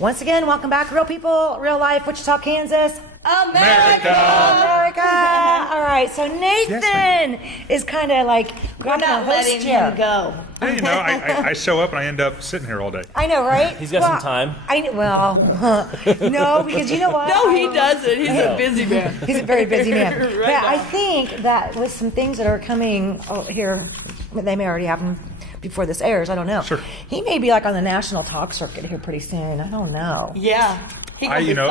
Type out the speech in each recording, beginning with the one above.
Once again, welcome back, real people, real life, Wichita, Kansas. America! All right, so Nathan is kind of like we're not letting him go. Yeah, you know, I show up and I end up sitting here all day. I know, right? He's got some time. No, because you know what? No, he doesn't. He's a busy man. He's a very busy man. Right But now. I think that with some things that are coming here, they may already happen before this airs. I don't know. Sure. He may be like on the national talk circuit here pretty soon. I don't know. Yeah. He I- you know-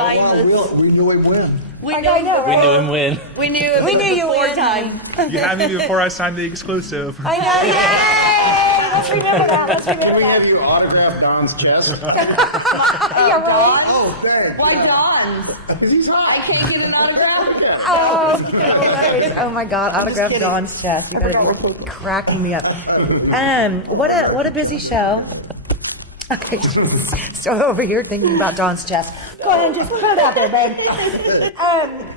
We knew it when. We I knew know, him We right? knew him win. We knew him We knew you before would. time. You had me before I signed the exclusive. I know. Yay! Let's remember that. Let's remember Can we that. have you autograph Don's chest? Yeah, right. Oh, thanks. Why Don? Because he's hot. I can't get an autograph? Oh, hilarious. Oh my God! Autograph Dawn's chest. You gotta be cracking me up. What a busy show. Okay, so over here thinking about Dawn's chest. Go ahead and just put it out there, babe.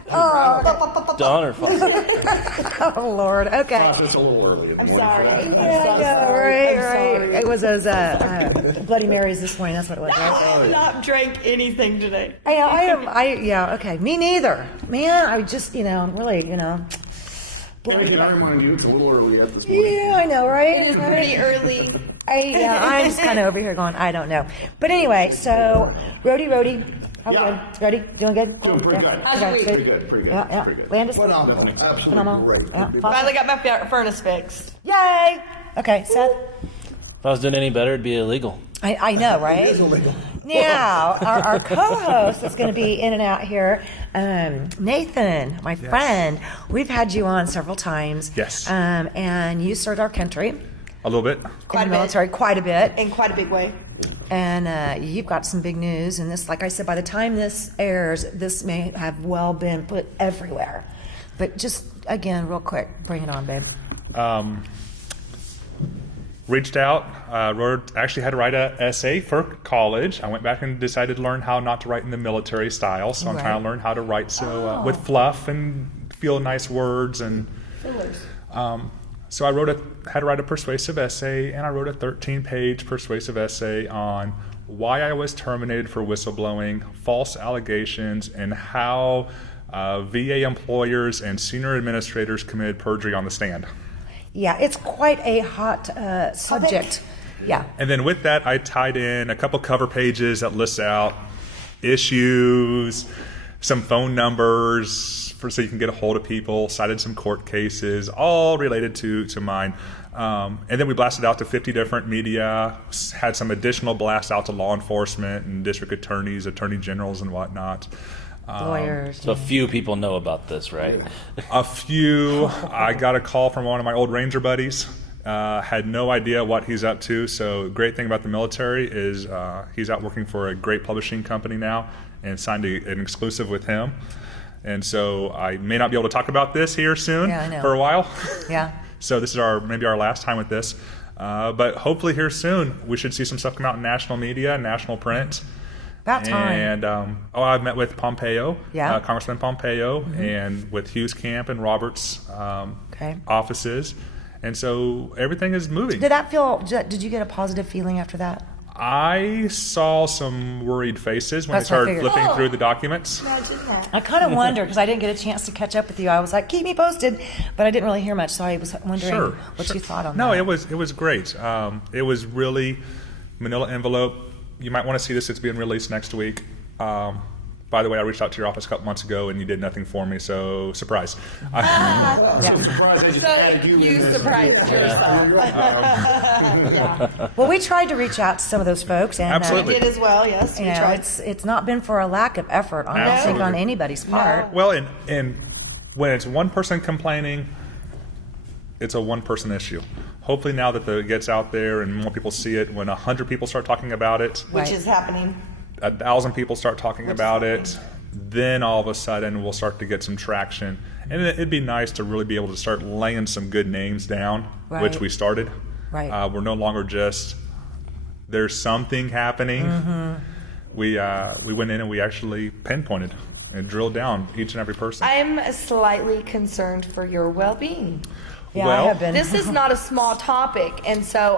Dawn or Fawcett? Oh Lord. Okay. It's a little early in the I'm morning. sorry. Yeah, right. It was those Bloody Marys this morning. That's what it was. I Right? have not drank anything today. Yeah. Okay. Me neither. Man, I just, I'm really, Hey, can I remind you, it's a little early at this point. Yeah, I know, right? It is pretty early. I'm just kind of over here going, I don't know. But anyway, so, Rody, how Yeah. good? Rody, doing good? Doing pretty good. How's your week? Pretty good. Yeah. Pretty good. Landis? Phenomenal. Phenomenal. Absolutely great. Yeah. Finally got my furnace fixed. Yay! Okay, Seth? If I was doing any better, it'd be illegal. I know, right? It is illegal. Now, our co-host that's going to be in and out here, Nathan, my friend, we've had you on several times. Yes. And you served our country. A little bit. Quite in a the bit. military, quite a bit. In quite a big way. And you've got some big news. And this, like I said, by the time this airs, this may have well been put everywhere. But just, again, real quick, bring it on, babe. Reached out, actually had to write an essay for college. I went back and decided to learn how not to write in the military style. So I'm Right. trying to learn how to write with fluff and feel nice words. And so I had to write a persuasive essay, and I wrote a 13-page persuasive essay on why I was terminated for whistleblowing, false allegations, and how VA employers and senior administrators committed perjury on the stand. Yeah, it's quite a hot subject. Yeah. And then with that, I tied in a couple cover pages that lists out issues, some phone numbers so you can get a hold of people, cited some court cases, all related to mine. And then we blasted out to 50 different media, had some additional blasts out to law enforcement and district attorneys, attorney generals, and whatnot. Lawyers. So a few people know about this, right? A few. I got a call from one of my old Ranger buddies. Had no idea what he's up to. So great thing about the military is he's out working for a great publishing company now and signed an exclusive with him. And so I may not be able to talk about this here soon Yeah, I know. for a while. Yeah. So this is maybe our last time with this. But hopefully here soon we should see some stuff come out in national media, national print. About time. And I've met with Pompeo, Yeah. Congressman Pompeo, and with Hughes Camp and Roberts' offices. And so everything is moving. Did you get a positive feeling after that? I saw some worried faces when That's they what I started figured. flipping through the documents. Imagine that. I kind of wondered because I didn't get a chance to catch up with you. I was like, keep me posted, but I didn't really hear much, so I was wondering what you thought on that. No, it was great. It was really manila envelope. You might want to see this. It's being released next week. By the way, I reached out to your office a couple months ago and you did nothing for me, so surprise. Surprised I just added So you you in there. surprised yourself. Well, we tried to reach out to some of those folks, and Absolutely. We did as well, yes. We you know, tried. it's not been for a lack of effort. I don't think Absolutely. on anybody's part. Well, and when it's one person complaining, it's a one-person issue. Hopefully now that it gets out there and more people see it, when 100 people start talking about it, Which Right. is happening. 1,000 people start talking about it, then all of a sudden we'll start to get some traction. And it'd be nice to really be able to start laying some good names down, Right. which we started. Right. We're no longer just, there's something happening. We went in and we actually pinpointed and drilled down each and every person. I'm slightly concerned for your well-being. Yeah, Well- I have been. This is not a small topic, and so,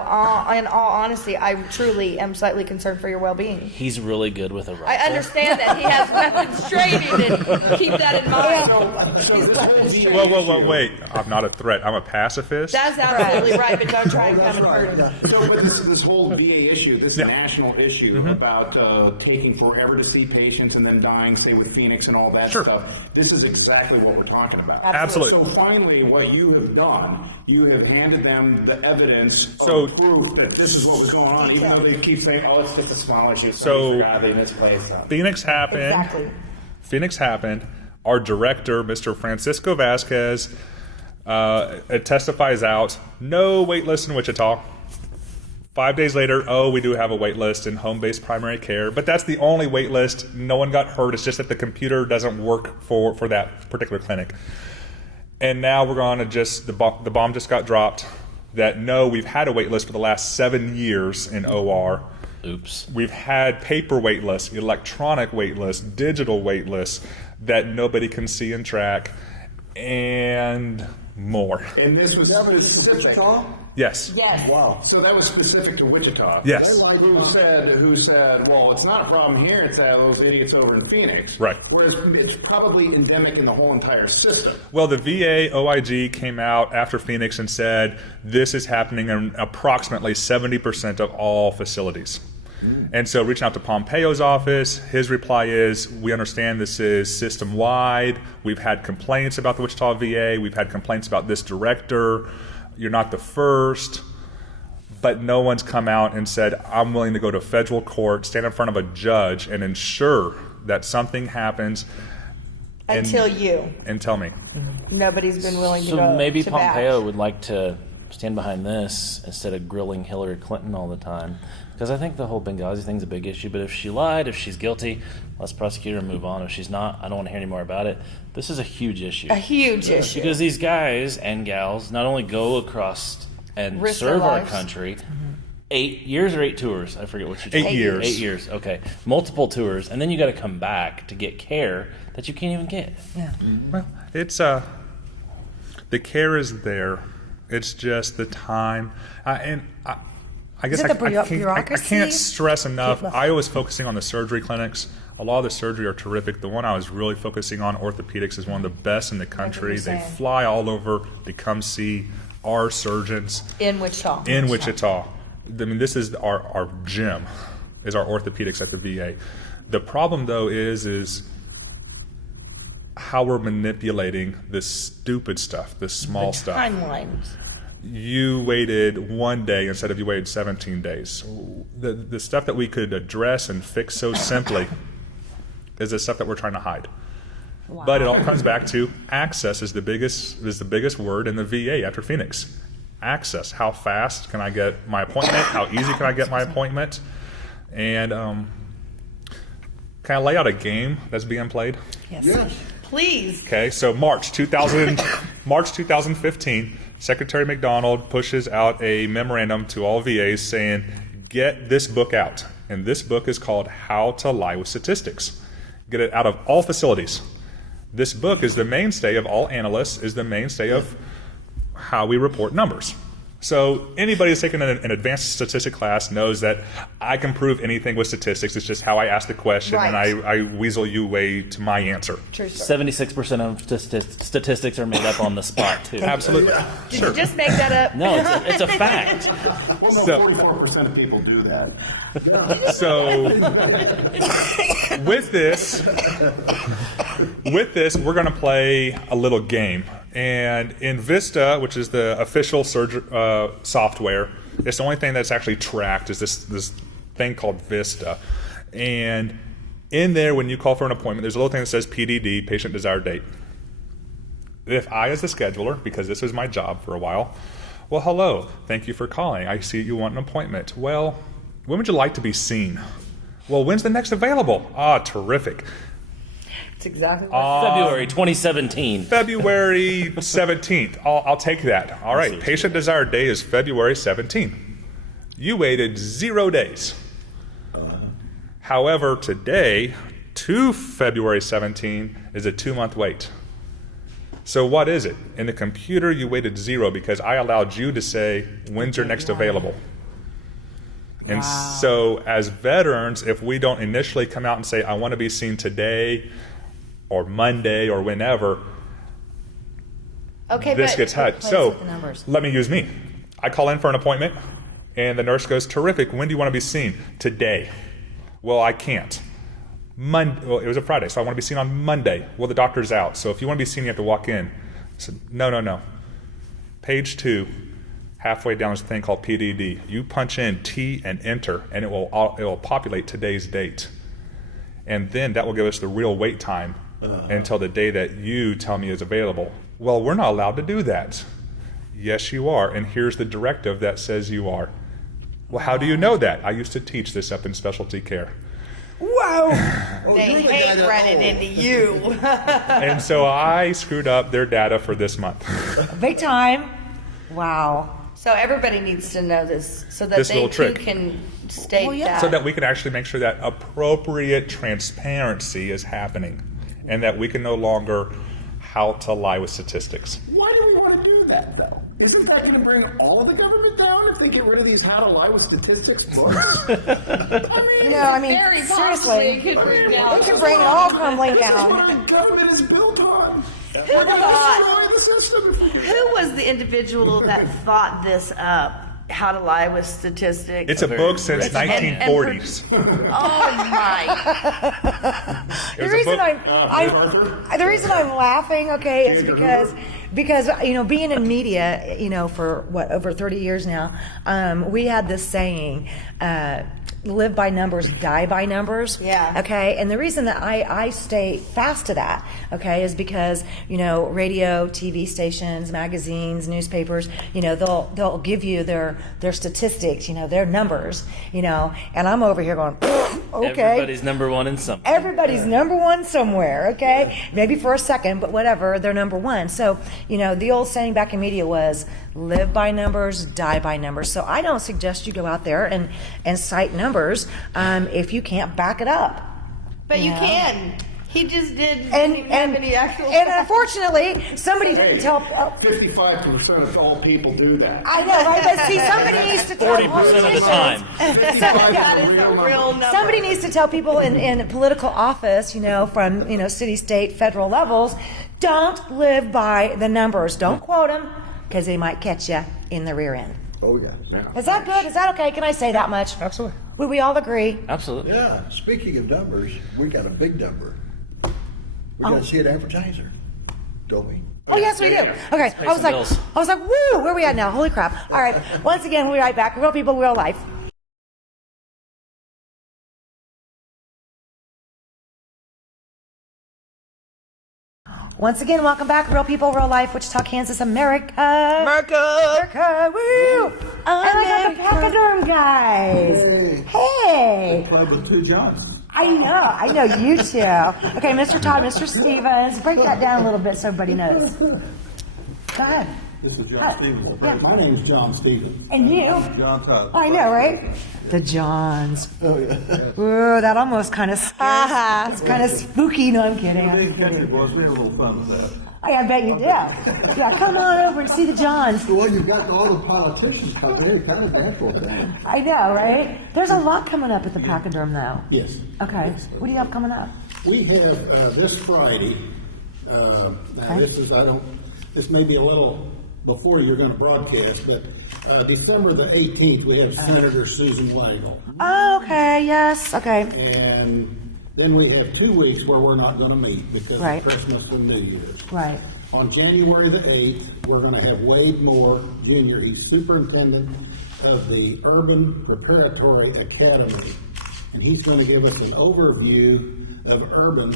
in all honesty, I truly am slightly concerned for your well-being. He's really good with a rifle. I understand that he has weapons training, and keep that in mind. Whoa, wait. I'm not a threat. I'm a pacifist. That's absolutely right, but don't try and come and hurt him. So, but this whole VA issue, this Yeah. national issue about taking forever to see patients and then dying, say with Phoenix and all that Sure. stuff, this is exactly what we're talking about. Absolutely. So finally, what you have done, you have handed them the evidence So- of proof that this is what was going on, even though they keep saying, oh, it's just a small issue, so So- we forgot they misplaced something. Phoenix happened. Exactly. Phoenix happened. Our director, Mr. Francisco Vasquez, it testifies out. No wait list in Wichita. 5 days later, we do have a wait list in home-based primary care, but that's the only wait list. No one got hurt. It's just that the computer doesn't work for that particular clinic. And now we're going to the bomb just got dropped that no, we've had a wait list for the last 7 years in OR. Oops. We've had paper wait lists, electronic wait lists, digital wait lists that nobody can see and track, and more. And this was specific. Yes. Yes. Wow. So that was specific to Wichita. Yes. Who said, well, it's not a problem here, it's those idiots over in Phoenix. Right. Whereas it's probably endemic in the whole entire system. Well, the VA OIG came out after Phoenix and said this is happening in approximately 70% of all facilities. And so reaching out to Pompeo's office, his reply is, we understand this is system-wide. We've had complaints about the Wichita VA. We've had complaints about this director. You're not the first. But no one's come out and said, I'm willing to go to federal court, stand in front of a judge, and ensure that something happens. Until you. And tell me. Nobody's been willing to So go maybe to bat. Pompeo would like to stand behind this instead of grilling Hillary Clinton all the time. Because I think the whole Benghazi thing's a big issue. But if she lied, if she's guilty, let's prosecute her and move on. If she's not, I don't want to hear any more about it. This is a huge issue. A huge issue. Because these guys and gals not only go across and Risk their serve our lives. country, 8 years or 8 tours, I forget what you 8 told me. years. 8 years, okay. Multiple tours, and then you got to come back to get care that you can't even get. Yeah. Well, it's the care is there. It's just the time, I guess Is it the I bureaucracy? can't stress enough. Keep- I was focusing on the surgery clinics. A lot of the surgery are terrific. The one I was really focusing on, orthopedics, is one of the best in the country. you're They saying. fly all over. They come see our surgeons In Wichita. in Wichita. I mean, this is our gym, is our orthopedics at the VA. The problem, though, is how we're manipulating this stupid stuff, this small stuff. Timelines. You waited 1 day instead of you waited 17 days. The stuff that we could address and fix so simply is the stuff that we're trying to hide. Wow. But it all comes back to access is the biggest word in the VA after Phoenix. Access. How fast can I get my appointment? How easy can I get my appointment? And can I lay out a game that's being played? Yes. Please. Okay, so March 2015, Secretary McDonald pushes out a memorandum to all VAs saying, get this book out. And this book is called How to Lie with Statistics. Get it out of all facilities. This book is the mainstay of all analysts, is the mainstay of how we report numbers. So anybody who's taken an advanced statistic class knows that I can prove anything with statistics. It's just how I ask the question, and Right. I weasel you way to my answer. True story. 76% of statistics are made up on the spot, too. Absolutely. Did you just make that up? No, it's a fact. Well, no, So- 44% of people do that. So with this, we're going to play a little game. And in Vista, which is the official software, it's the only thing that's actually tracked is this thing called Vista. And in there, when you call for an appointment, there's a little thing that says PDD, patient desired date. If I, as the scheduler, because this was my job for a while, well, hello, thank you for calling. I see you want an appointment. Well, when would you like to be seen? Well, when's the next available? Ah, terrific. That's exactly what February 2017. February 17th. I'll take that. All right, patient desired day is February 17th. You waited 0 days. However, today, to February 17 is a 2-month wait. So what is it? In the computer, you weighted 0 because I allowed you to say, when's your next available? And so as veterans, if we don't initially come out and say, I want to be seen today or Monday or whenever, Okay, this but gets hot. plays So with the numbers. let me use me. I call in for an appointment, and the nurse goes, terrific, when do you want to be seen? Today. Well, I can't. Well, it was a Friday, so I want to be seen on Monday. Well, the doctor's out, so if you want to be seen, you have to walk in. I said, no. Page 2, halfway down is a thing called PDD. You punch in T and enter, and it will populate today's date. And then that will give us the real wait time until the day that you tell me is available. Well, we're not allowed to do that. Yes, you are, and here's the directive that says you are. Well, how do you know that? I used to teach this up in specialty care. Whoa! they hate running into you. And so I screwed up their data for this month. Big time. Wow. So everybody needs to know this so that This they little too trick. can state Well, yeah. that. So that we can actually make sure that appropriate transparency is happening and that we can no longer how to lie with statistics. Why do we want to do that, though? Isn't that going to bring all of the government down if they get rid of these how to lie with statistics books? Very seriously, could bring it could bring it all crumbling This is down. what our government is built on. Who We're going to thought- destroy the system if we do Who was the individual that thought this up? How to lie with statistics? It's a book since And- 1940s. Oh my! The It was a reason book- the reason I'm laughing, okay, is because being in media, for over 30 years now, we had this saying, live by numbers, die by numbers. Yeah. Okay. And the reason that I stay fast to that, okay, is because, radio, TV stations, magazines, newspapers, they'll give you their statistics, their numbers, and I'm over here going, okay. Everybody's number one in something. Everybody's number one somewhere, okay? Maybe for a second, but whatever, they're number one. So, the old saying back in media was live by numbers, die by numbers. So I don't suggest you go out there and cite numbers if you can't back it up. But you Yeah. can. He just did. And didn't have any actual. unfortunately, somebody Hey, didn't tell. 55% of all people do that. I know, right? But see, somebody needs to tell 40% of the time. 55 that is is a a real real number. number. Somebody needs to tell people in political office, from city, state, federal levels, don't live by the numbers. Don't quote them because they might catch you in the rear end. Oh, yeah. Is that good? Is that okay? Can I say that much? Absolutely. Would we all agree? Absolutely. Yeah, speaking of numbers, we got a big number. We got to see an advertiser, don't we? Oh, yes, we do. Okay. pay I was some like, bills. woo, where are we at now? Holy crap. All right. Once again, we'll be right back. Real people, real life. Once again, welcome back, Real People, Real Life, Wichita, Kansas, America. America, woo! And I got the Pachyderm guys. Hey. Club with two Johns. I know you two. Okay, Mr. Todd, Mr. Stevens, break that down a little bit so everybody knows. Go ahead. This is Hi. John Stevens. Yeah. My name's John Stevens. And you? John Todd. I know, right? The Johns. Oh, yeah. Ooh, that almost kind of scares. It's kind of spooky. No, I'm kidding. I'm kidding. boys. We have a little fun with that. I bet you do. Yeah, come on over and see the Johns. Well, you've got all the politicians coming in, kind of natural thing. I know, right? There's a lot coming up at the Pachyderm, though. Yes. Okay. What do you have coming up? We have this Friday, now Okay. this may be a little before you're going to broadcast, but December the 18th, we have Senator Susan Wangle. Oh, okay. Yes. Okay. And then we have 2 weeks where we're not going to meet because Right. of Christmas and New Year's. Right. On January the 8th, we're going to have Wade Moore Jr., he's superintendent of the Urban Preparatory Academy. And he's going to give us an overview of Urban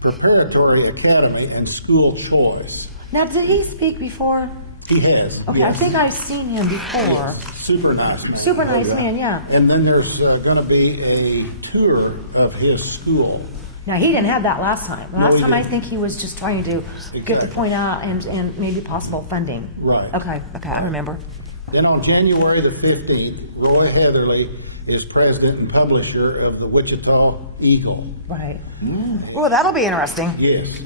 Preparatory Academy and school choice. Now, did he speak before? He has. Okay, yes. I think I've seen him before. Super nice man. Super nice man, yeah. And then there's going to be a tour of his school. Now, he didn't have that last time. Last he time I didn't. think he was just trying to get the Exactly. point out and maybe possible funding. Right. Okay, I remember. Then on January the 15th, Roy Heatherly is president and publisher of the Wichita Eagle. Right. Well, that'll be interesting. Yes,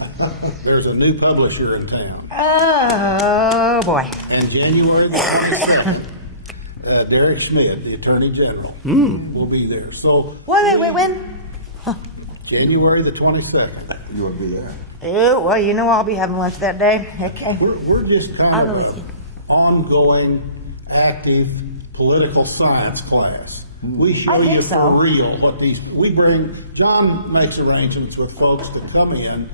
there's a new publisher in town. Oh, boy. And January the 22nd, Derek Schmidt, the Attorney General, will be there. So Wait, when? January the 22nd. You want to be there? Oh, well, you know I'll be having lunch that day. Okay. We're just I'll kind go of with you. an ongoing, active political science class. We show I think you so. for real what John makes arrangements with folks to come in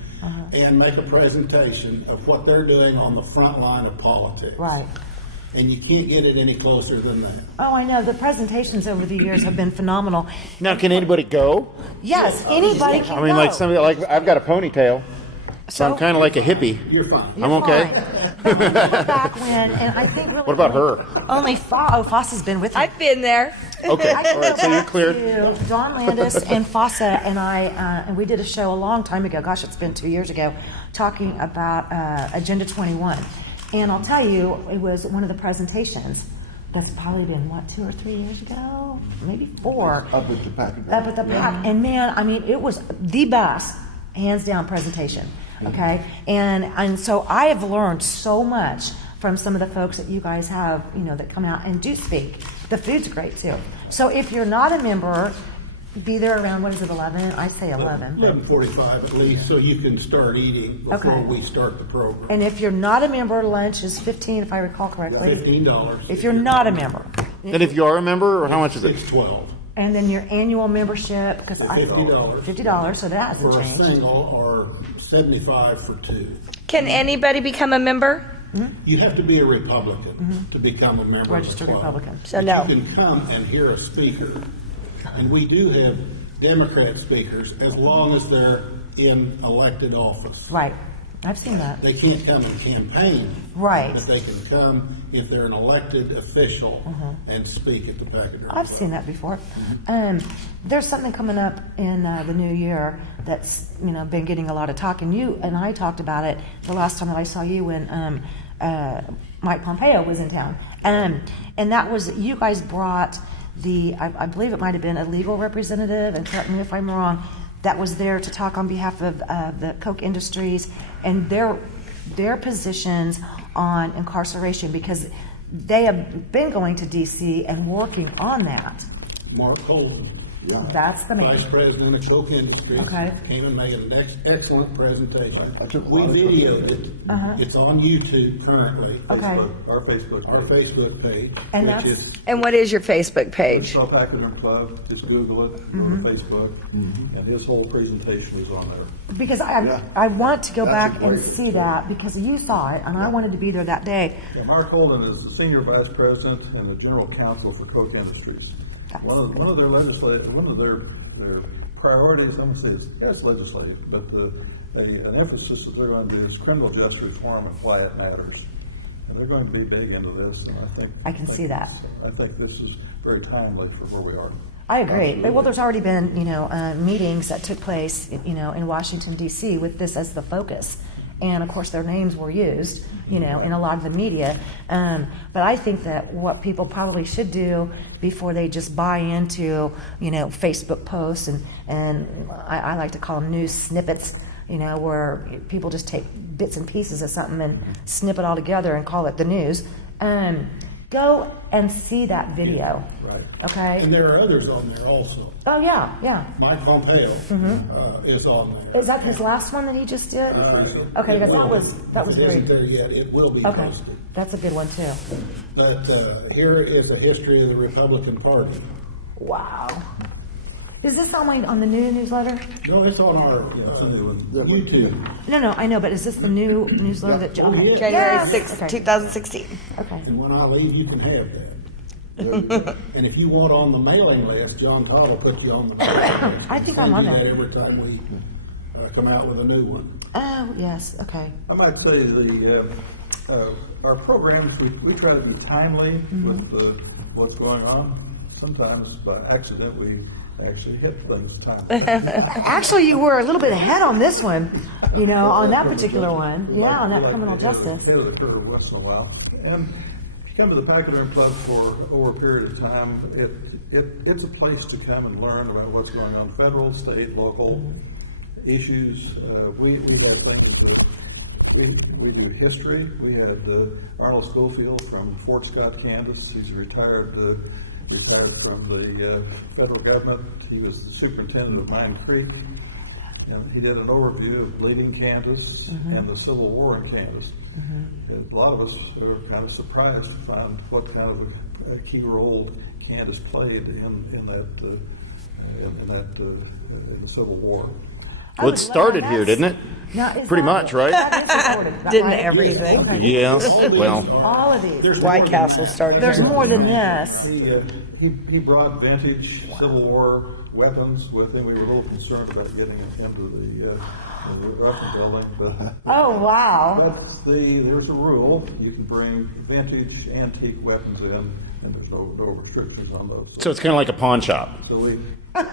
and make a presentation of what they're doing on the front line of politics. Right. And you can't get it any closer than that. Oh, I know. The presentations over the years have been phenomenal. Now, can anybody go? Yes, anybody can I mean, go. like somebody like I've got a ponytail, so I'm kind of like a hippie. You're fine. I'm okay. Fine. But remember back when, and I think really. What about her? Only Foss has been with me. I've been there. Okay, I can all right, go so you're back cleared. to Dawn Landis and Fossa and I, and we did a show a long time ago. Gosh, it's been 2 years ago, talking about Agenda 21. And I'll tell you, it was one of the presentations. That's probably been, 2 or 3 years ago? Maybe 4. Up at the Pachyderm. Up at the pack. And man, I mean, it was the best, hands down, presentation. Okay? And so I have learned so much from some of the folks that you guys have, that come out and do speak. The food's great too. So if you're not a member, be there around, 11? I say 11. 11:45 at least, so you can start eating before Okay. we start the program. And if you're not a member, lunch is 15, if I recall correctly. $15. If you're not a member. And if you are a member, or how much is it? It's 12 And then your annual membership, because $50. $50, so that hasn't for a changed. single, or 75 for 2. Can anybody become a member? You have to be a Republican to become a member Registered of the club. Republican. So But no. You can come and hear a speaker, and we do have Democrat speakers as long as they're in elected office. Right. I've seen that. They can't come and campaign. Right. But they can come if they're an elected official and speak at the Pachyderm. I've seen that before. There's something coming up in the new year that's been getting a lot of talk, and you and I talked about it the last time that I saw you when Mike Pompeo was in town, and that was you guys brought I believe it might have been a legal representative, and correct me if I'm wrong, that was there to talk on behalf of the Coke Industries and their positions on incarceration, because they have been going to D.C. and working on that. Mark Colton, That's the Vice man. President of Coke Industries, Okay. came and made an excellent presentation. I took a We lot of videoed photos. it. It's on YouTube currently. Okay. Our Facebook. Our Facebook page, And which that's- is And what is your Facebook page? Wichita Pachyderm Club, just Google it, go to Facebook, and his whole presentation is on there. Because Yeah. I want to go That's back a and great see that, because you saw it, and I wanted to be there that day. Yeah, Mark Holden is the Senior Vice President and the General Counsel for Coke Industries. One of their priorities, I'm going to say it's legislative, but an emphasis that they're going to do is criminal justice reform and why it matters. And they're going to be big into this, and I can see that. I think this is very timely for where we are. I agree. Well, there's already been, meetings that took place, in Washington D.C. with this as the focus, and of course their names were used, in a lot of the media. But I think that what people probably should do before they just buy into, Facebook posts and I like to call them news snippets, where people just take bits and pieces of something and snip it all together and call it the news. Go and see that video. right. Okay. And there are others on there also. Oh yeah, yeah. Mike Pompeo is on there. Is that his last one that he just did? Okay, It because will that was be. If it very. isn't there yet, it will be Okay, posted. that's a good one too. But here is a history of the Republican Party. Wow. Is this on the new newsletter? No, it's on our YouTube. No, I know, but is this the new newsletter that? Oh, Okay. yeah. January Yes. 6th, Okay. 2016. Okay. And when I leave, you can have that. And if you want on the mailing list, John Todd will put you on the mailing list. I think We I'm on do there. that every time we come out with a new one. Oh yes. Okay. I might say our programs, we try to be timely with what's going on. Sometimes by accident, we actually hit those times. Actually, you were a little bit ahead on this one. On that particular one. Yeah, on that criminal justice. They would occur once in a while. And if you come to the Pachyderm Club for over a period of time, it's a place to come and learn about what's going on, federal, state, local issues. We have things that we do history. We had Arnold Schofield from Fort Scott, Kansas. He's retired from the federal government. He was the superintendent of Mine Creek. And he did an overview of bleeding Kansas and the Civil War in Kansas. And a lot of us are kind of surprised to find what kind of a key role Kansas played in the Civil War. Well, it started here, didn't it? Now, is Pretty that- much, right? that is recorded, is that Didn't right? everything. Okay. Yes. Well, All of these. White Castle started There's here. more than this. He brought vintage Civil War weapons with him. We were a little concerned about getting him into the Russian building, but Oh, wow. there's a rule. You can bring vintage antique weapons in, and there's no restrictions on those. so it's kind of like a pawn shop. So we You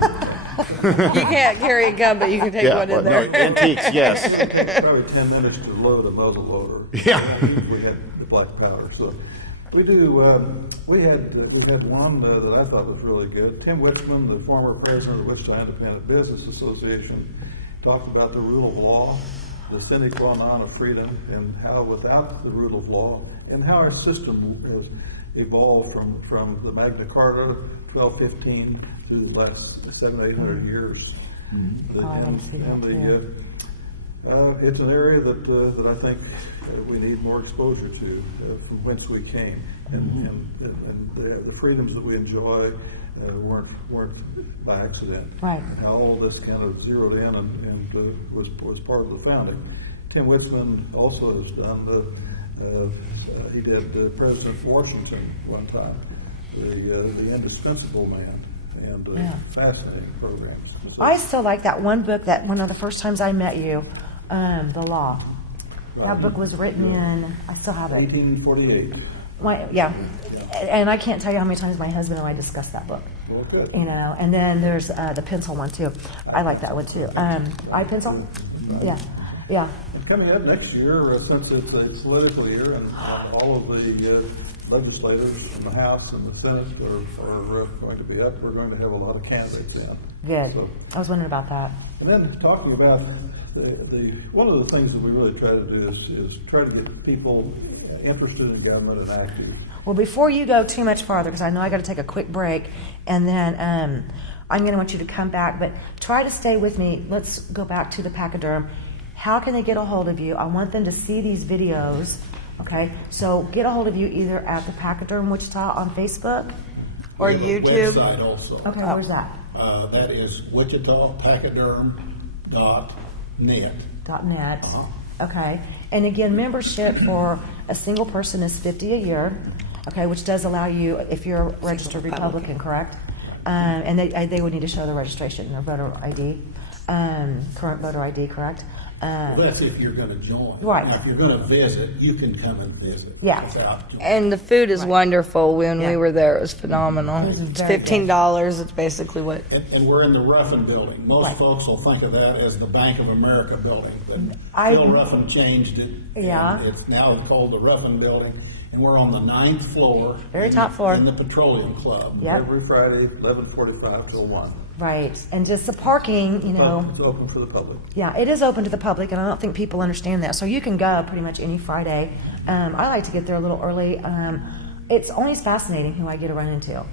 can't carry a gun, but you can take Yeah, one in well, there. no, antiques, yes. probably 10 minutes to load a muzzle loader. Yeah. We had the black powder. So we do. We had one that I thought was really good. Tim Wichman, the former president of the Wichita Independent Business Association, talked about the rule of law, the sine qua non of freedom, and how without the rule of law, and how our system has evolved from the Magna Carta, 1215, to the last 700-800 years. It's an area that I think we need more exposure to, from whence we came, and the freedoms that we enjoy weren't by accident. Right. And how all this kind of zeroed in and was part of the founding. Tim Witzman also has done he did President Washington one time, the Indispensable Man, and fascinating programs. I still like that one book that one of the first times I met you, The Law. That book was written in, I still have it. 1848. Yeah. And I can't tell you how many times my husband and I discussed that book. Well, good. You know, and then there's the pencil one too. I like that one too. Eye pencil? Yeah. Yeah. And coming up next year, since it's a political year, and all of the legislators in the House and the Senate are going to be up, we're going to have a lot of candidates in. Good. So, I was wondering about that. and then talking about one of the things that we really try to do is try to get people interested in government and active. Well, before you go too much farther, because I know I got to take a quick break, and then I'm going to want you to come back, but try to stay with me. Let's go back to the Pachyderm. How can they get a hold of you? I want them to see these videos. Okay, so get a hold of you either at the Pachyderm Wichita on Facebook. Or We have a YouTube. website also. Okay, where's that? That is wichitapachyderm.net. .net. Okay, and again, membership for a single person is $50 a year. Okay, which does allow you, if you're a registered Republican, correct? And they would need to show the registration, their voter ID, current voter ID, correct? Well, that's if you're going to join. Right. Now, if you're going to visit, you can come and visit. Yeah. That's an opportunity. And the food is wonderful. When Yeah. we were there, it was phenomenal. It was It's very $15. It's basically what. And we're in the Ruffin building. Most Right. folks will think of that as the Bank of America building, but I- Phil Ruffin changed it. Yeah. And it's now called the Ruffin building, and we're on the 9th floor. Very in- top floor. In the Petroleum Club. Yep. Every Friday, 11:45 till 1. Right, and just the parking, you know. It's open for the public. Yeah, it is open to the public, and I don't think people understand that. So you can go pretty much any Friday. I like to get there a little early. It's always fascinating who I get to run into.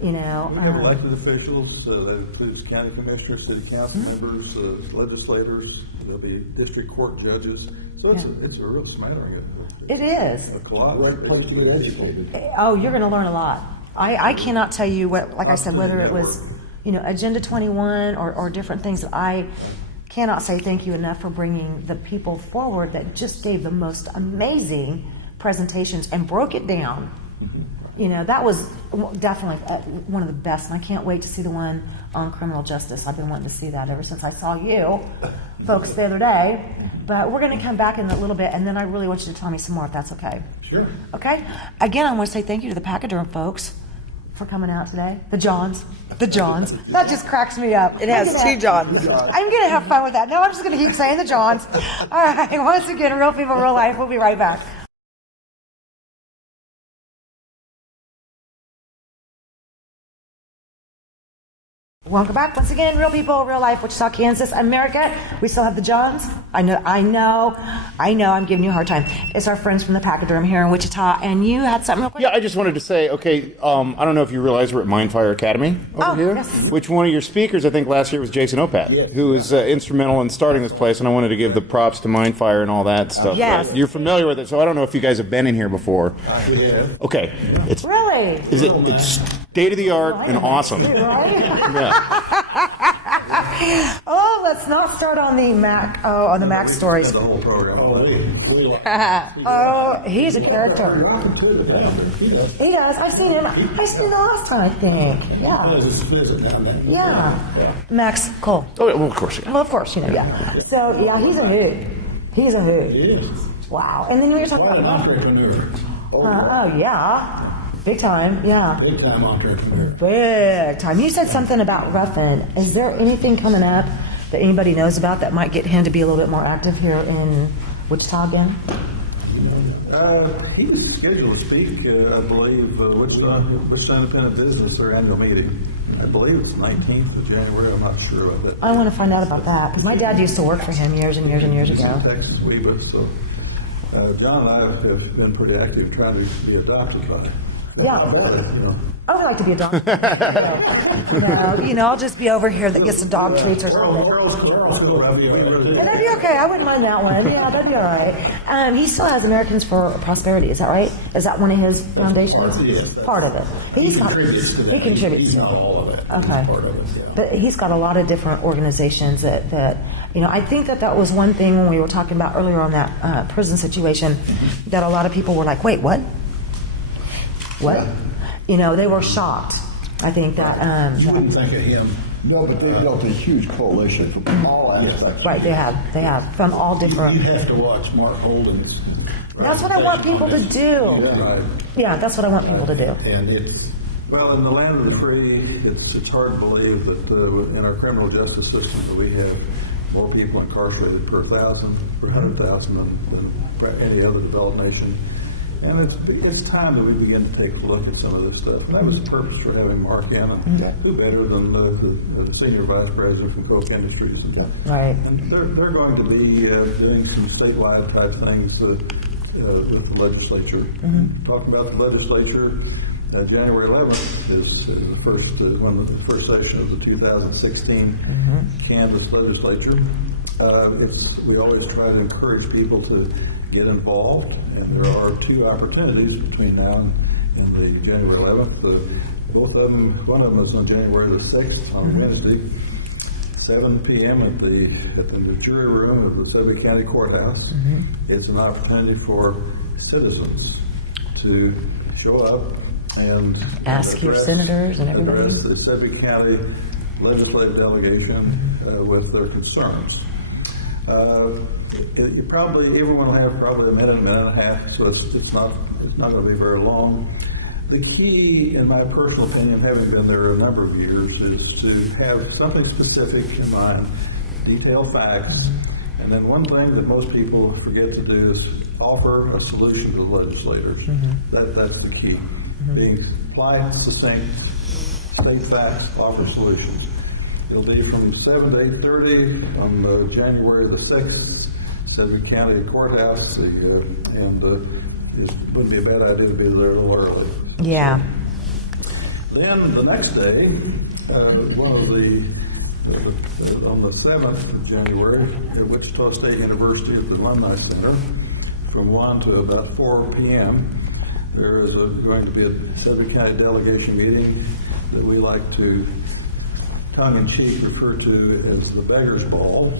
You know, We have elected officials, that includes county commissioners, city council members, legislators, there'll be district court judges. So it's a real smattering of it is. a collage. Oh, you're going to learn a lot. I cannot tell you what, like I said, whether it was, you know, Agenda 21 or different things. I cannot say thank you enough for bringing the people forward that just gave the most amazing presentations and broke it down. You know, that was definitely one of the best, and I can't wait to see the one on criminal justice. I've been wanting to see that ever since I saw you folks the other day. But we're going to come back in a little bit, and then I really want you to tell me some more, if that's okay. Sure. Okay? Again, I want to say thank you to the Pachyderm folks for coming out today. The Johns. The Johns. That just cracks me up. It has two Johns. I'm going to have fun with that. No, I'm just going to keep saying the Johns. All right. Once again, Real People, Real Life. We'll be right back. Welcome back once again, real people, real life, Wichita, Kansas, America. We still have the Johns. I know. I'm giving you a hard time. It's our friends from the Pachyderm here in Wichita, and you had something real quick. Yeah, I just wanted to say, okay, I don't know if you realize we're at Mindfire Academy over here. Yes. Which one of your speakers, I think last year, was Jason Opat, who was instrumental in starting this place, and I wanted to give the props to Mindfire and all that stuff. Yes. You're familiar with it, so I don't know if you guys have been in here before. Yeah. Okay. It's Really? It's state of the art and awesome. Right? Yeah. Oh, let's not start on the Mac. Oh, on the Mac stories. The whole program. Oh, he's a character. He does. I've seen him. I seen him the last time, I think. Yeah. Just visit down there. Yeah. Max Cole. Oh, well, of course. Yeah. Well, of course, yeah. So, yeah, he's a hoot. He's a hoot. He is. Wow. And then we were talking Quite an about. entrepreneur. Oh, yeah. Big time. Yeah. Big time entrepreneur. Big time. You said something about Ruffin. Is there anything coming up that anybody knows about that might get him to be a little bit more active here in Wichita again? He's scheduled to speak, I believe, Wichita Independent Business, their annual meeting. I believe it's 19th of January. I'm not sure of it. I want to find out about that because my dad used to work for him years and years and years He's ago. in Texas, Weaver, so John and I have been pretty active trying to be adopted by. Yeah. You know. I would like to be a dog. No, I'll just be over here that gets the dog treats or something. And that'd be okay. I wouldn't mind that one. Yeah, that'd be all right. He still has Americans for Prosperity. Is that right? Is that one of his foundations? Part of it. He contributes to that. He contributes to it. Not all of it. Okay. Part of it, yeah. But he's got a lot of different organizations that I think that was one thing when we were talking about earlier on that prison situation that a lot of people were like, wait, what? What? They were shocked. I think that. You wouldn't think of him. No, but they've built a huge coalition from all aspects. Right, they have from all different. You'd have to watch Mark Holden's. That's what I want people to do. Yeah, that's what I want people to do. And it's. Well, in the land of the free, it's hard to believe that in our criminal justice system that we have more people incarcerated per 100,000 than any other developed nation. And it's time that we begin to take a look at some of this stuff. And that was the purpose for having Mark in. And who better than the senior vice president from Koch Industries? Right. And they're going to be doing some statewide type things with the legislature. Talking about the legislature, January 11th is the first session of the 2016 Kansas legislature. We always try to encourage people to get involved, and there are two opportunities between now and the January 11th. Both of them, one of them is on January the 6th, on Wednesday, 7 p.m. at the jury room of the Selby County Courthouse. It's an opportunity for citizens to show up and Ask your senators and everybody. Address the Selby County legislative delegation with their concerns. Everyone will have probably a minute and a half, so it's not going to be very long. The key, in my personal opinion, having been there a number of years, is to have something specific in mind, detailed facts, and then one thing that most people forget to do is offer a solution to the legislators. That's the key. Being polite, succinct, state facts, offer solutions. It'll be from 7 to 8:30 on January the 6th, Selby County Courthouse, and it wouldn't be a bad idea to be there a little early. Yeah. Then the next day, on the 7th of January, at Wichita State University at the Alumni Center, from 1 to about 4 p.m., there is going to be a Selby County delegation meeting that we like to tongue-in-cheek refer to as the Beggar's Ball.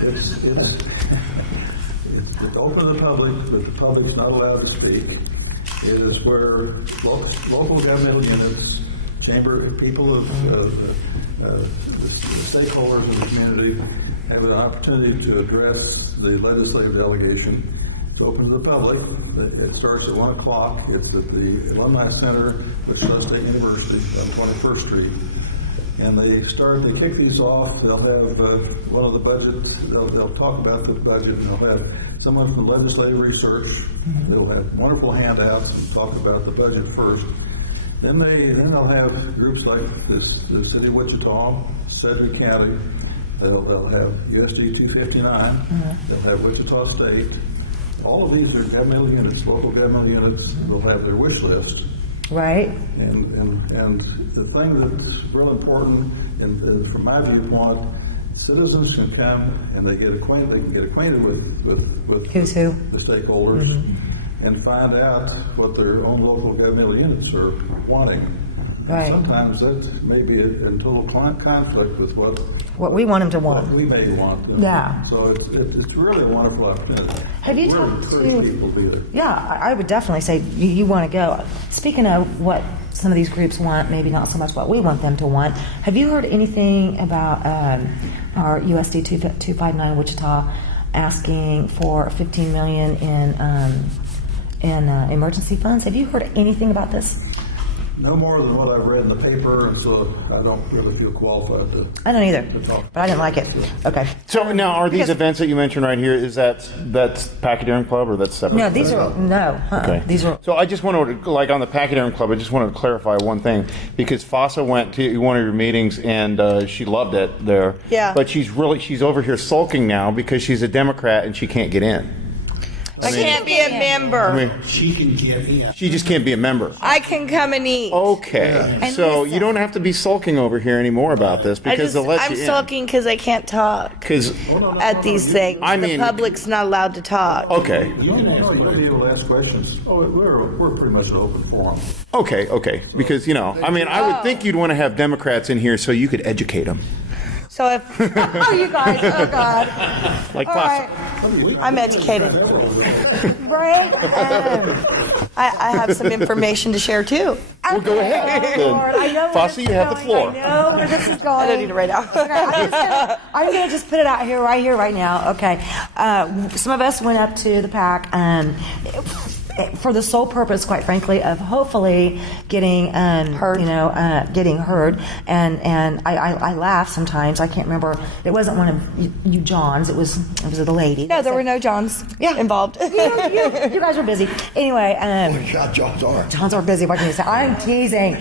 It's open to the public, but the public's not allowed to speak. It is where local governmental units, people of the stakeholders in the community have an opportunity to address the legislative delegation. It's open to the public. It starts at 1 o'clock. It's at the Alumni Center, Wichita State University on 21st Street. And they kick these off. They'll have one of the budgets. They'll talk about the budget, and they'll have someone from legislative research. They'll have wonderful handouts and talk about the budget first. Then they'll have groups like the City of Wichita, Sedgwick County. They'll have USD 259. They'll have Wichita State. All of these are governmental units, local governmental units. They'll have their wish list. Right. And the thing that's real important, and from my viewpoint, citizens can come and they get acquainted. They can get acquainted with Who's who? the stakeholders and find out what their own local governmental units are wanting. Right. Sometimes that may be in total conflict with What we want them to what want. we may want. Yeah. So it's really a wonderful opportunity. Have you We're talked encouraging to- people to be there. Yeah, I would definitely say you want to go. Speaking of what some of these groups want, maybe not so much what we want them to want, have you heard anything about our USD 259 Wichita asking for $15 million in emergency funds? Have you heard anything about this? No more than what I've read in the paper, and so I don't really feel qualified to. I don't either, but I didn't like it. Okay. So now, are these Because- events that you mentioned right here, that's Pachyderm Club, or that's separate? No, these are, no. Okay. These are, So I just wanted to, like on the Pachyderm Club, I just wanted to clarify one thing, because Fossa went to one of your meetings and she loved it there. Yeah. But she's over here sulking now because she's a Democrat and she can't get in. I can't be a member. I mean, She can get in. she just can't be a member. I can come and eat. Okay. And So listen. you don't have to be sulking over here anymore about this because they'll let I'm you in. sulking because I can't talk Because, at these things. I mean- the public's not allowed to talk. okay. You'll be able to ask questions. Oh, we're pretty much an open forum. Okay. Because, I mean, I would think you'd want to have Democrats in here so you could educate them. So if oh, you guys, oh, God. Like All Fossa. right. I'm educated, Right? I have some information to share too. Well, go ahead. Oh, Lord, I know where Fossa, this you is have the going. floor. I know where this is going. I don't need it right now. Okay, I'm gonna just put it out here, right now. Okay, some of us went up to the PAC for the sole purpose, quite frankly, of hopefully getting Heard. getting heard. And I laugh sometimes. I can't remember. It wasn't one of you Johns. It was the lady. No, there were no Johns involved. You guys were busy. Anyway, God, John's are. Johns are busy. What can you say? I'm teasing.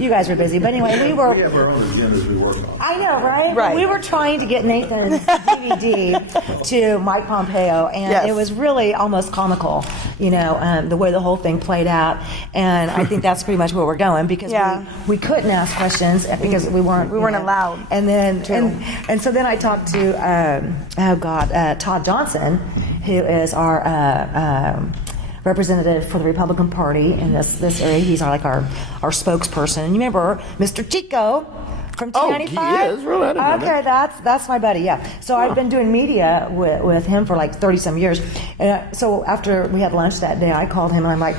You guys were busy, but anyway, we were. We have our own agendas we work on. I know, right? Right. We were trying to get Nathan's DVD to Mike Pompeo, and Yes. it was really almost comical, the way the whole thing played out. And I think that's pretty much where we're going because Yeah. we couldn't ask questions because we weren't allowed And then to. and so then I talked to Todd Johnson, who is our representative for the Republican Party in this area. He's our spokesperson. And you remember Mr. Chico from Oh, T95? he is? Really? I didn't know Okay, that's my buddy, yeah. So I've been doing media with him for like 30-some years. So after we had lunch that day, I called him and I'm like,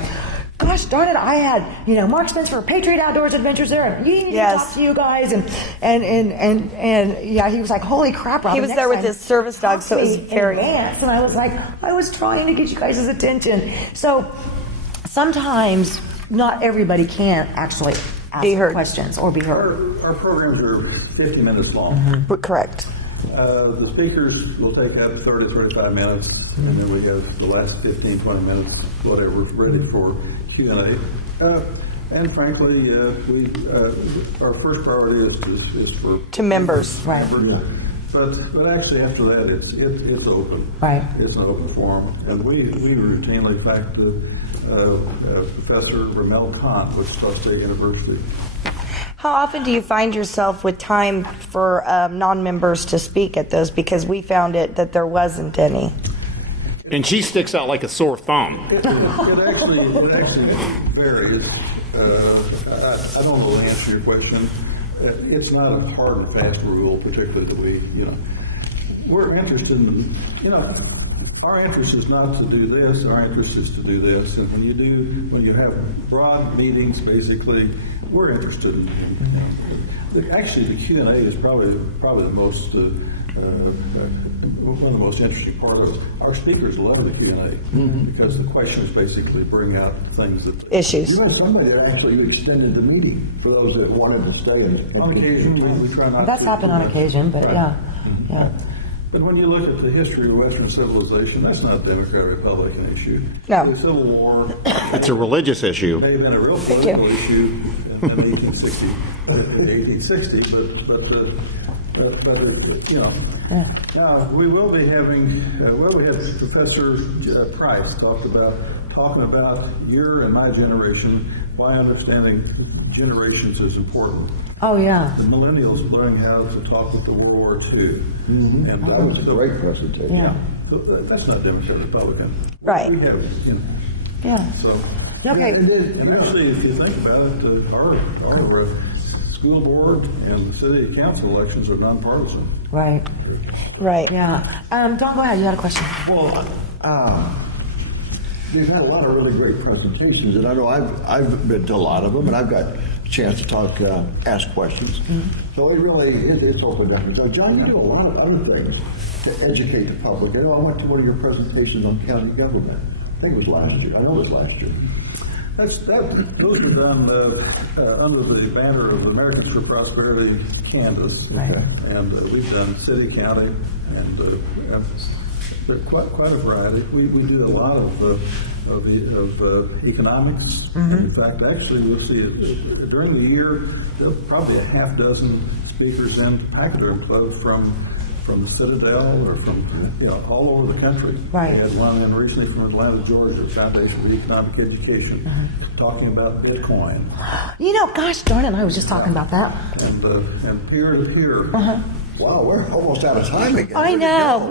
gosh darn it, I had, Mark Spencer, Patriot Outdoors Adventures there, and you need to talk to you guys. And yeah, he was like, holy crap, Robin. He was next there with time, his service dog, so it was talk to me in very- advance. And I was like, I was trying to get you guys' attention. So sometimes not everybody can actually ask Be heard. questions or be heard. Our programs are 50 minutes long. But correct. The speakers will take up 30, 35 minutes, and then we have the last 15, 20 minutes, whatever, ready for Q&A. And frankly, our first priority is for To members. Right. members. But actually after that, it's open. Right. It's an open forum. And we routinely, in fact, Professor Ramel Kant, Wichita State University, How often do you find yourself with time for non-members to speak at those? Because we found it that there wasn't any. And she sticks out like a sore thumb. It actually varies. I don't know the answer to your question. It's not a hard and fast rule, particularly that we're interested in, our interest is not to do this, our interest is to do this. And when you have broad meetings, basically, we're interested in actually the Q&A is probably the most, one of the most interesting part of it. Our speakers love the Q&A because the questions basically bring out things that Issues. You had somebody that actually extended the meeting for those that wanted to stay. on occasion we try not That's to. happened on occasion, but Right. yeah. But when you look at the history of Western civilization, that's not a Democratic Republican issue. No. The Civil War It's a religious issue. may have been a real political issue in 1860, but you know. Now, we will be having, we have Professor Price talking about your and my generation, why understanding generations is important. Oh, yeah. The millennials learning how to talk with the World War II. And That was a great presentation. Yeah. so that's not Democrat Republican. Right. We have, you know, Yeah. so. Okay. And actually, if you think about it, our school board and the city council elections are nonpartisan. Right. Right. Yeah. Don, go ahead. You had a question. Well, they've had a lot of really great presentations, and I know I've been to a lot of them, and I've got a chance to talk, ask questions. So it's opened up. So, John, you do a lot of other things to educate the public. I know I went to one of your presentations on county government. I think it was last year. I know it was last year. Those were done under the banner of Americans for Prosperity canvas, Right. and we've done city, county, and quite a variety. We do a lot of economics. In fact, actually, you'll see during the year there'll probably a half dozen speakers in Pachyderm Club from the Citadel or from all over the country. Right. We had one in recently from Atlanta, Georgia, Foundation for Economic Education, talking about Bitcoin Gosh darn it, I was just talking about that. and peer-to-peer. Wow, we're almost out of time again. I know.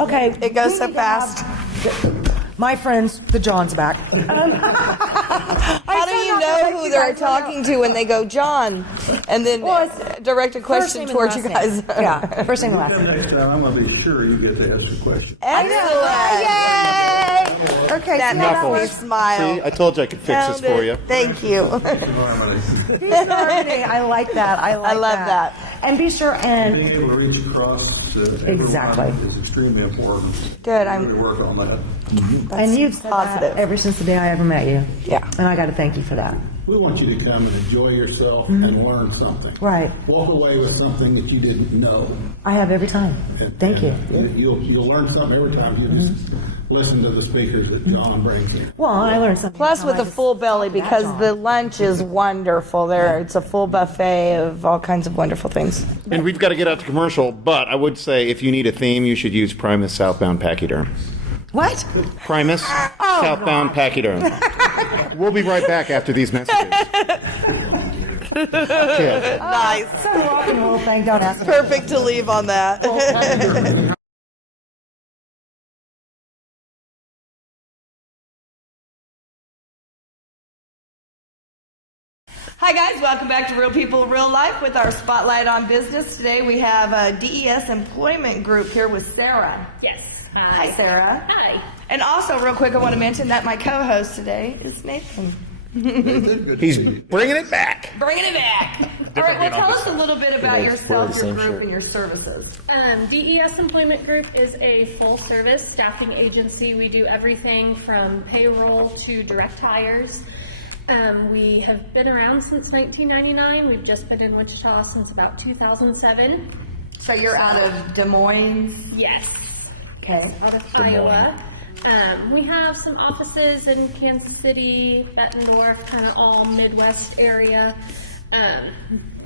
Okay. It goes we so need to have fast. My friends, the John's back. How do you know who they're talking to when they go, John? And then direct a First question name and towards you last guys. name. Yeah, first name and last Come name. next time, I'm going to be sure you get to ask a question. Excellent. Yay! Okay, That see how makes me works? smile. See, I told you I could fix this Found for it. you. Thank you. Peace and harmony. I like that. I love that. And be sure and Being able to reach across Exactly. everyone is extremely important. Good. Really work on that. and you've said positive. that ever since the day I ever met you. Yeah. And I got to thank you for that. We want you to come and enjoy yourself and learn something. Right. Walk away with something that you didn't know. I have every time. And- Thank you. and You'll learn something every time you just listen to the speakers that John brings in. Well, I learned something. Plus with a full belly because John. the lunch is wonderful there. It's a full buffet of all kinds of wonderful things. And we've got to get out to commercial, but I would say if you need a theme, you should use Primus Southbound Pachyderm. What? Primus Southbound Pachyderm. We'll be right back after these messages. Okay. Nice. So rock and roll thing. Don't ask me. Perfect to leave on that. Hi guys, welcome back to Real People, Real Life with our Spotlight on Business. Today we have a DES Employment Group here with Sarah. Yes. Hi Sarah. Hi. And also real quick I want to mention that my co-host today is Nathan. He's bringing it back. Bringing it back. All right, well tell us a little bit about Wear yourself, the your same group, shirt. and your services. DES Employment Group is a full-service staffing agency. We do everything from payroll to direct hires. We have been around since 1999. We've just been in Wichita since about 2007. So you're out of Des Moines? Yes. Okay. Out of Iowa. We have some offices in Kansas City, Bettendorf, kind of all Midwest area.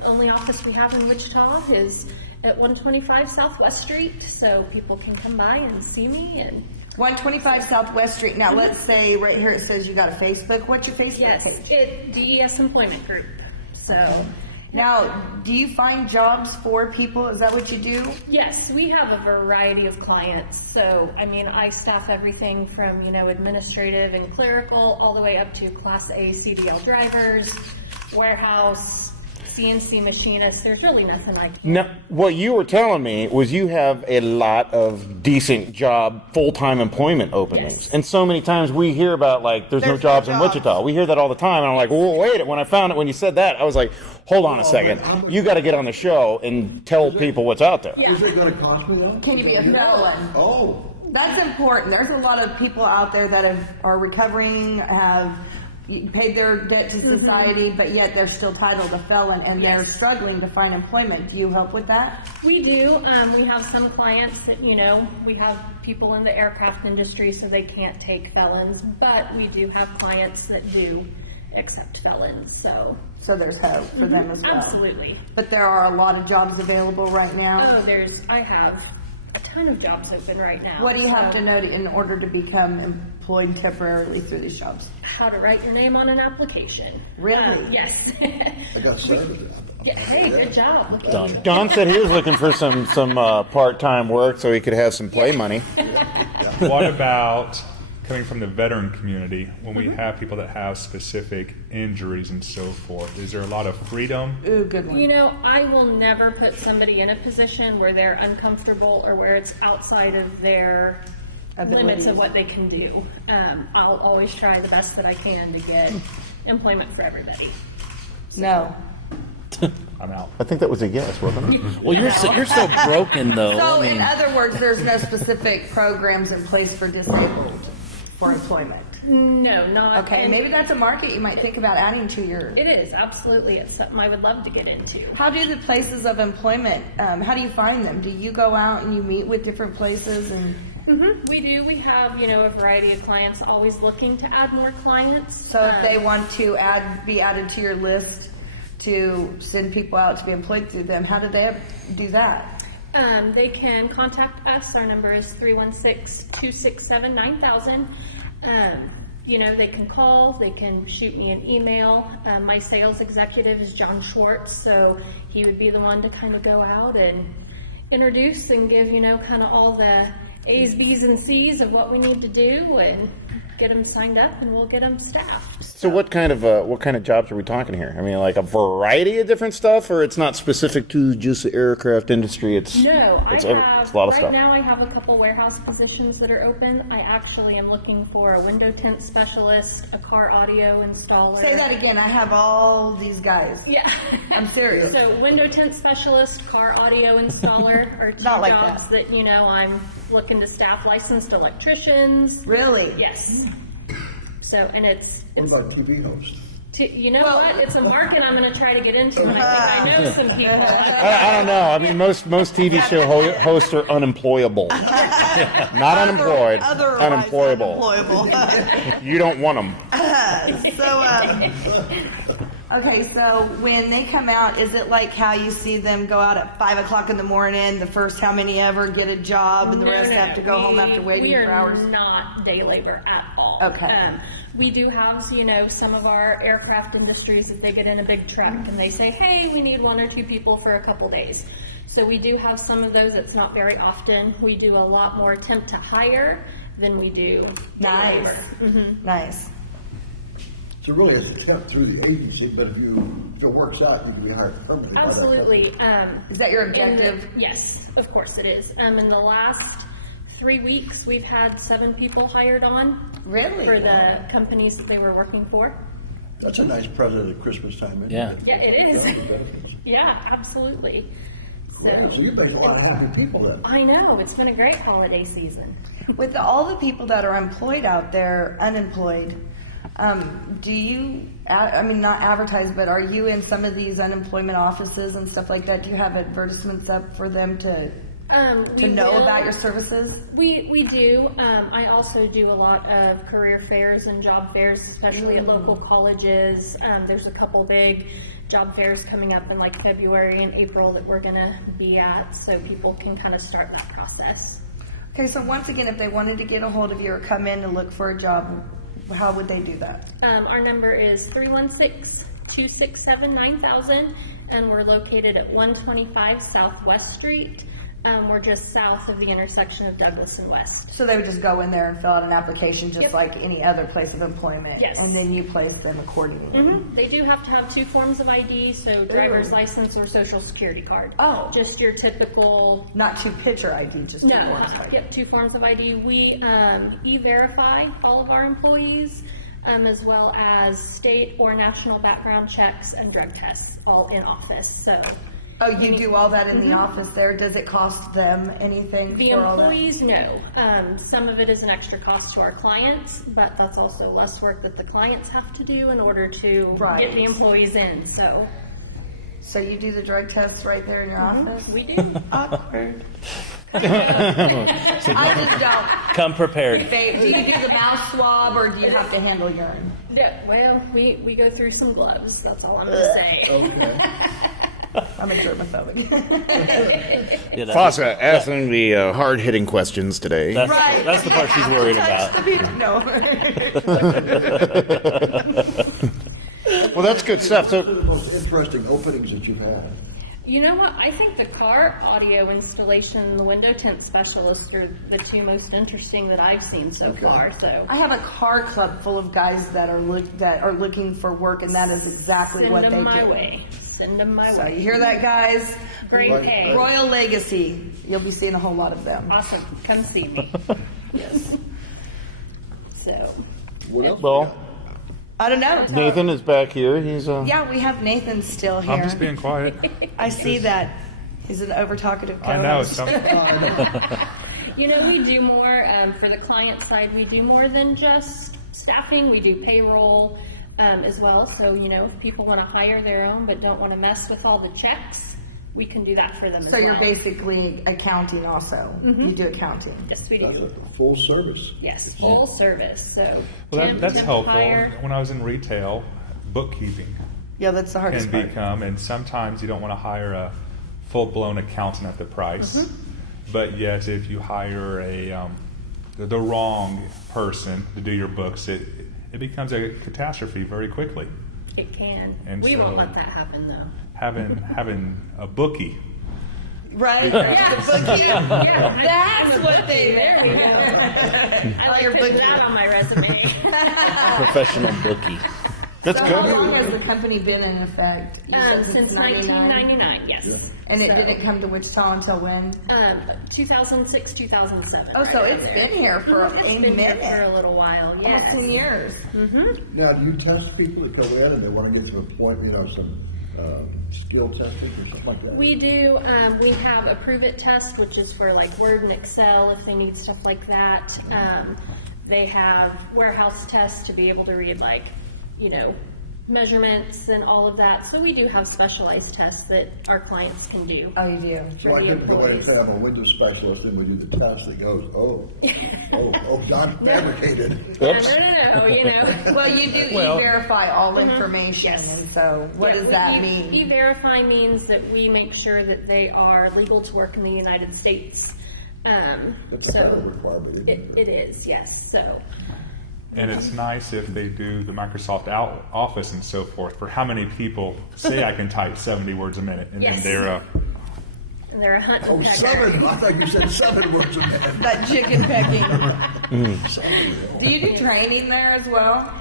Only office we have in Wichita is at 125 Southwest Street, so people can come by and see me. And 125 Southwest Street. Now let's say right here it says you got a Facebook. What's your Facebook yes, page? it DES Employment Group. So. Now, do you find jobs for people? Is that what you do? Yes, we have a variety of clients. So, I mean, I staff everything from, administrative and clerical all the way up to Class A CDL drivers, warehouse, CNC machinists. There's really nothing I can. Now, what you were telling me was you have a lot of decent job, full-time employment openings. Yes. And so many times we hear about, there's no jobs in Wichita. We hear that all the time. And I'm like, well, wait. When you said that, I was like, hold on a second. You got to get on the show and tell people what's out there. Yeah. Is it going to cost me though? Can you be a felon? Oh. That's important. There's a lot of people out there that are recovering, have paid their debt to society, but yet they're still titled a felon and they're struggling to find employment. Do you help with that? We do. We have some clients that, we have people in the aircraft industry, so they can't take felons, but we do have clients that do accept felons. So there's hope for them as well. Absolutely. But there are a lot of jobs available right now. Oh, I have a ton of jobs open right now. What do you have to know in order to become employed temporarily through these jobs? How to write your name on an application. Really? Yes. I got started. Yeah, hey, good job. Look at Done. you. Don said he was looking for some part-time work so he could have some play money. What about coming from the veteran community when we have people that have specific injuries and so forth? Is there a lot of freedom? Ooh, good one. I will never put somebody in a position where they're uncomfortable or where it's outside of their limits of what they can do. I'll always try the best that I can to get employment for everybody. No. I'm out. I think that was a yes, wasn't it? Well, you're so broken though. So, I mean, in other words, there's no specific programs in place for disabled for employment. No, not. Okay, maybe that's a market you might think about adding to your. It is, absolutely. It's something I would love to get into. How do the places of employment, how do you find them? Do you go out and you meet with different places and? We do. We have, a variety of clients, always looking to add more clients. So if they want to be added to your list to send people out to be employed through them, how do they do that? They can contact us. Our number is 316-267-9000. They can call, they can shoot me an email. My sales executive is John Schwartz, so he would be the one to kind of go out and introduce and give, kind of all the A's, B's, and C's of what we need to do and get them signed up, and we'll get them staffed. So what kind of jobs are we talking here? I mean, like a variety of different stuff, or it's not specific to just the aircraft industry? It's No, it's I a have, lot of right stuff. now I have a couple warehouse positions that are open. I actually am looking for a window tint specialist, a car audio installer. Say that again. I have all these guys. Yeah. I'm serious. So window tint specialist, car audio installer are two Not like jobs that, I'm looking to staff licensed electricians. Really? Yes. So, and it's What about TV host? what? It's a market I'm going to try to get into, and I think I know some people. I don't know. I mean, most TV show hosts are unemployable. Not unemployed. Otherwise unemployable. You don't want them. Okay, so when they come out, is it like how you see them go out at 5 o'clock in the morning, the first how many ever get a job, and the rest have to go home after waiting for hours? We are not day labor at all. Okay. We do have, some of our aircraft industries that they get in a big truck and they say, hey, we need 1 or 2 people for a couple days. So we do have some of those. It's not very often. We do a lot more attempt to hire than we do day labor. Nice. So really, it's a step through the agency, but if it works out, you can be hired permanently. by that Absolutely. Is that your objective? Yes, of course it is. In the last 3 weeks, we've had 7 people hired on. Really? For the companies that they were working for. That's a nice present at Christmas time, isn't Yeah. it? Yeah, it is. Benefits. Yeah, absolutely. Great. So you make a lot of happy people then. I know, it's been a great holiday season. With all the people that are employed out there, unemployed, do you, not advertise, but are you in some of these unemployment offices and stuff like that? Do you have advertisements up for them to know about your services? We do. I also do a lot of career fairs and job fairs, especially at local colleges. There's a couple big job fairs coming up in like February and April that we're going to be at, so people can kind of start that process. Okay, so once again, if they wanted to get a hold of you or come in to look for a job, how would they do that? Our number is 316-267-9000, and we're located at 125 Southwest Street. We're just south of the intersection of Douglas and West. So they would just go in there and fill out an application just Yep. like any other place of employment? Yes. And then you place them accordingly? They do have to have 2 forms of ID, so driver's license or social security card. Oh. Just your typical... Not 2 picture ID, just 2 No, forms of ID? yep, 2 forms of ID. We e-verify all of our employees, as well as state or national background checks and drug tests, all in office. So Oh, you do all that in the office there? Does it cost them anything The for all that? employees, no. Some of it is an extra cost to our clients, but that's also less work that the clients have to do in order to Right. get the employees in, so So you do the drug tests right there in your office? we do. Awkward. I just don't. Come prepared. Babe, do you do the mouth swab or do you have to handle urine? Yeah, well, we go through some gloves, that's all I'm gonna say. I'm a germophobic. Yeah, that- Fossa asking the hard-hitting questions today. that's, Right. that's the part she's worried about. No. Well, that's good stuff. What are So, the most interesting openings that you've had? You know what? I think the car audio installation and the window tint specialist are the two most interesting that I've seen so far. So I have a car club full of guys that are looking for work, and that is exactly send what them they my do. way. Send them my So way. you hear that, guys? Great pay. Royal Legacy. You'll be seeing a whole lot of them. Awesome. Come see me. Yes. So What else? well, I don't know. Nathan is back here. He's Yeah, we have Nathan still here. I'm just being quiet. I see that. He's an over-talkative I know. co-host. you know, we do more for the client side. We do more than just staffing. We do payroll as well. So you know, if people want to hire their own but don't want to mess with all the checks, we can do that for them as So well. you're basically accounting also. You do accounting. Yes, we That's do. a full service. Yes, full service. So Well, temp, that's temp helpful. hire. When I was in retail, bookkeeping Yeah, that's the hardest can part. become, and sometimes you don't want to hire a full-blown accountant at the price. But yet, if you hire the wrong person to do your books, it becomes a catastrophe very quickly. It can. And We so- won't let that happen though. Having a bookie. Right? Yeah. The bookie. Yeah, That's what they. There we go. I like your putting bookie. that on my resume. Professional bookie. that's So good. how long has the company been in effect? You said Since 1999, yes. And it So, didn't come to Wichita until when? 2006, 2007. Oh, so right it's there. been here for It's a been here minute. for a little while. Almost Yes. 10 years. Now, do you test people that come in and they want to get some appointment, some skill testing or something like that? We do. We have a Prove It test, which is for like Word and Excel if they need stuff like that. They have warehouse tests to be able to read like, measurements and all of that. So we do have specialized tests that our clients can do. Oh, you do? So I could go in and have a window specialist and we do the test that goes, not fabricated. No. Well, you do e-verify all information, Yes. and so what does that mean? E-Verify means that we make sure that they are legal to work in the United States. That's a federal requirement, isn't it? It is, yes. So And it's nice if they do the Microsoft Office and so forth. For how many people say I can type 70 words a minute, and Yes. then and they're a hunt and Oh, pecker. 7. I thought you said 7 words a minute. That chicken pecking. Do you do training there as well?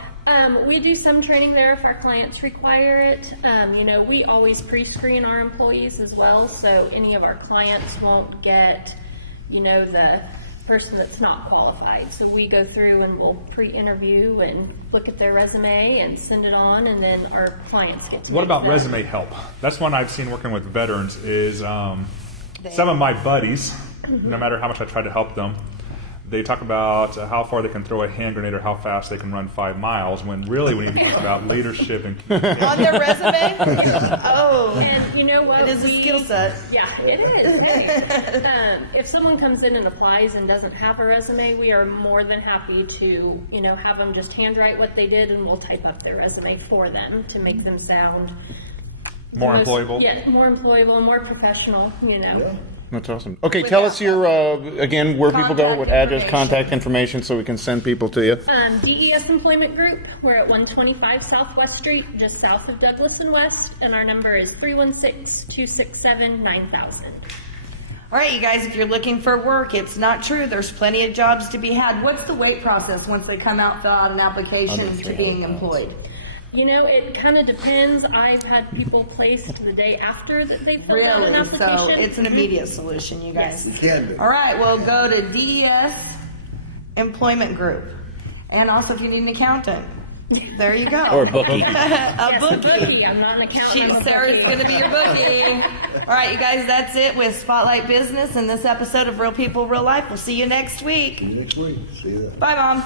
We do some training there if our clients require it. We always pre-screen our employees as well, so any of our clients won't get, the person that's not qualified. So we go through and we'll pre-interview and look at their resume and send it on, and then our clients get to what make about the- resume help? That's one I've seen working with veterans is some of my buddies, no matter how much I try to help them, they talk about how far they can throw a hand grenade or how fast they can run 5 miles, when really we need to talk about leadership and On their resume? Oh, And you know what? it is a skill set. Yeah, it is. Hey. If someone comes in and applies and doesn't have a resume, we are more than happy to, have them just handwrite what they did, and we'll type up their resume for them to make them sound more the most- employable. Yeah, more employable, more professional. That's awesome. Okay, tell us your again where people go, what address, Contact contact information, so we can send people to you. DES Employment Group. We're at 125 Southwest Street, just south of Douglas and West, and our number is 316-267-9000. All right, you guys, if you're looking for work, it's not true. There's plenty of jobs to be had. What's the wait process once they come out, fill out an application to being employed? It kind of depends. I've had people placed the day after that they filled out an Really? application. So it's an immediate solution, you guys. It can be. All right, well, go to DES Employment Group. And also if you need an accountant. There you go. Or a bookie. a Yes, bookie. a bookie. I'm not an accountant. I'm a Sarah's bookie. going to be your bookie. All right, you guys, that's it with Spotlight Business and this episode of Real People, Real Life. We'll see you next week. See you next week. See you then. Bye, Mom.